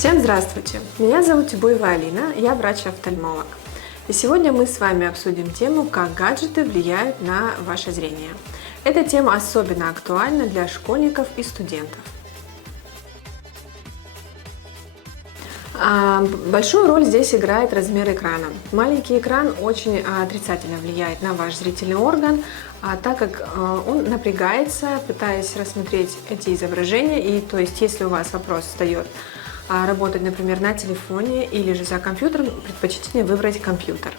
Всем здравствуйте! Меня зовут Тибуева Алина, я врач-офтальмолог. И сегодня мы с вами обсудим тему, как гаджеты влияют на ваше зрение. Эта тема особенно актуальна для школьников и студентов. Большую роль здесь играет размер экрана. Маленький экран очень отрицательно влияет на ваш зрительный орган, так как он напрягается, пытаясь рассмотреть эти изображения. И то есть, если у вас вопрос встает работать, например, на телефоне или же за компьютером, предпочтительнее выбрать компьютер.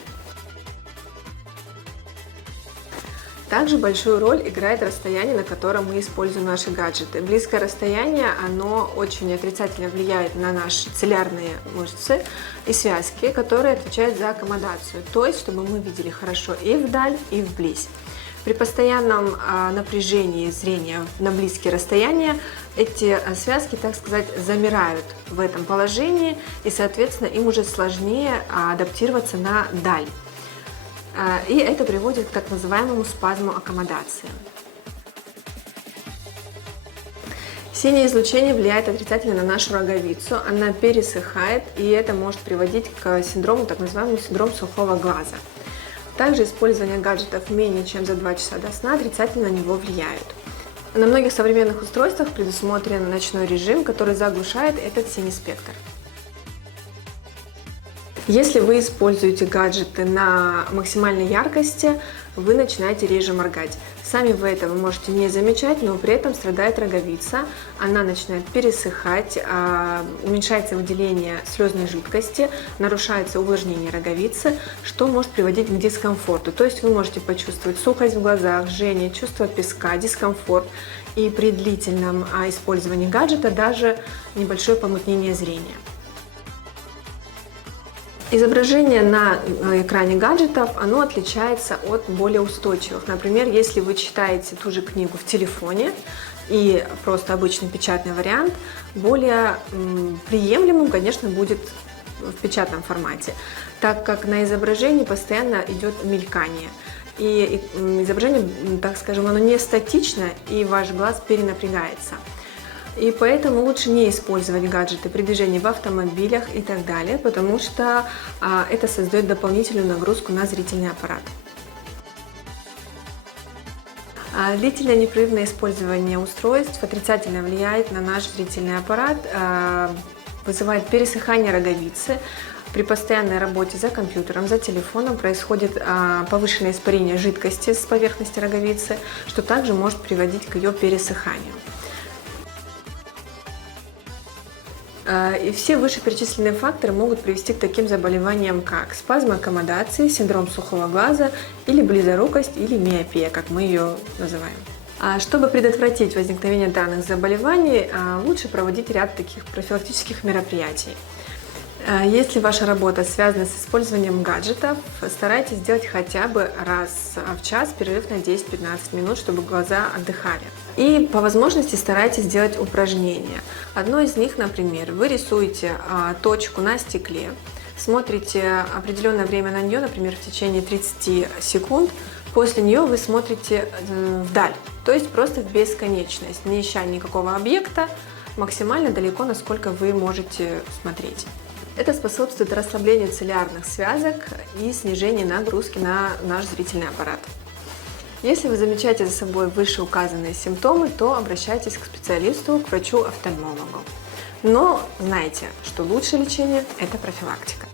Также большую роль играет расстояние, на котором мы используем наши гаджеты. Близкое расстояние, оно очень отрицательно влияет на наши цилиарные мышцы и связки, которые отвечают за аккомодацию, то есть, чтобы мы видели хорошо и вдаль, и вблизь. При постоянном напряжении зрения на близкие расстояния эти связки, так сказать, замирают в этом положении, и, соответственно, им уже сложнее адаптироваться на даль. И это приводит к так называемому спазму аккомодации. Синее излучение влияет отрицательно на нашу роговицу, она пересыхает, и это может приводить к синдрому, так называемому синдрому сухого глаза. Также использование гаджетов менее чем за 2 часа до сна отрицательно на него влияет. На многих современных устройствах предусмотрен ночной режим, который заглушает этот синий спектр. Если вы используете гаджеты на максимальной яркости, вы начинаете реже моргать. Сами вы этого можете не замечать, но при этом страдает роговица, она начинает пересыхать, уменьшается выделение слезной жидкости, нарушается увлажнение роговицы, что может приводить к дискомфорту. То есть вы можете почувствовать сухость в глазах, жжение, чувство песка, дискомфорт и при длительном использовании гаджета даже небольшое помутнение зрения. Изображение на экране гаджетов, оно отличается от более устойчивых. Например, если вы читаете ту же книгу в телефоне и просто обычный печатный вариант, более приемлемым, конечно, будет в печатном формате, так как на изображении постоянно идет мелькание. И изображение, так скажем, оно не статично, и ваш глаз перенапрягается. И поэтому лучше не использовать гаджеты при движении в автомобилях и так далее, потому что это создает дополнительную нагрузку на зрительный аппарат. Длительное непрерывное использование устройств отрицательно влияет на наш зрительный аппарат, вызывает пересыхание роговицы. При постоянной работе за компьютером, за телефоном происходит повышенное испарение жидкости с поверхности роговицы, что также может приводить к ее пересыханию. И все вышеперечисленные факторы могут привести к таким заболеваниям, как спазм аккомодации, синдром сухого глаза или близорукость или миопия, как мы ее называем. Чтобы предотвратить возникновение данных заболеваний, лучше проводить ряд таких профилактических мероприятий. Если ваша работа связана с использованием гаджетов, старайтесь делать хотя бы раз в час перерыв на 10-15 минут, чтобы глаза отдыхали. И по возможности старайтесь делать упражнения. Одно из них, например, вы рисуете точку на стекле, смотрите определенное время на нее, например, в течение 30 секунд, после нее вы смотрите вдаль, то есть просто в бесконечность, не ища никакого объекта, максимально далеко, насколько вы можете смотреть. Это способствует расслаблению цилиарных связок и снижению нагрузки на наш зрительный аппарат. Если вы замечаете за собой вышеуказанные симптомы, то обращайтесь к специалисту, к врачу-офтальмологу. Но знайте, что лучшее лечение – это профилактика.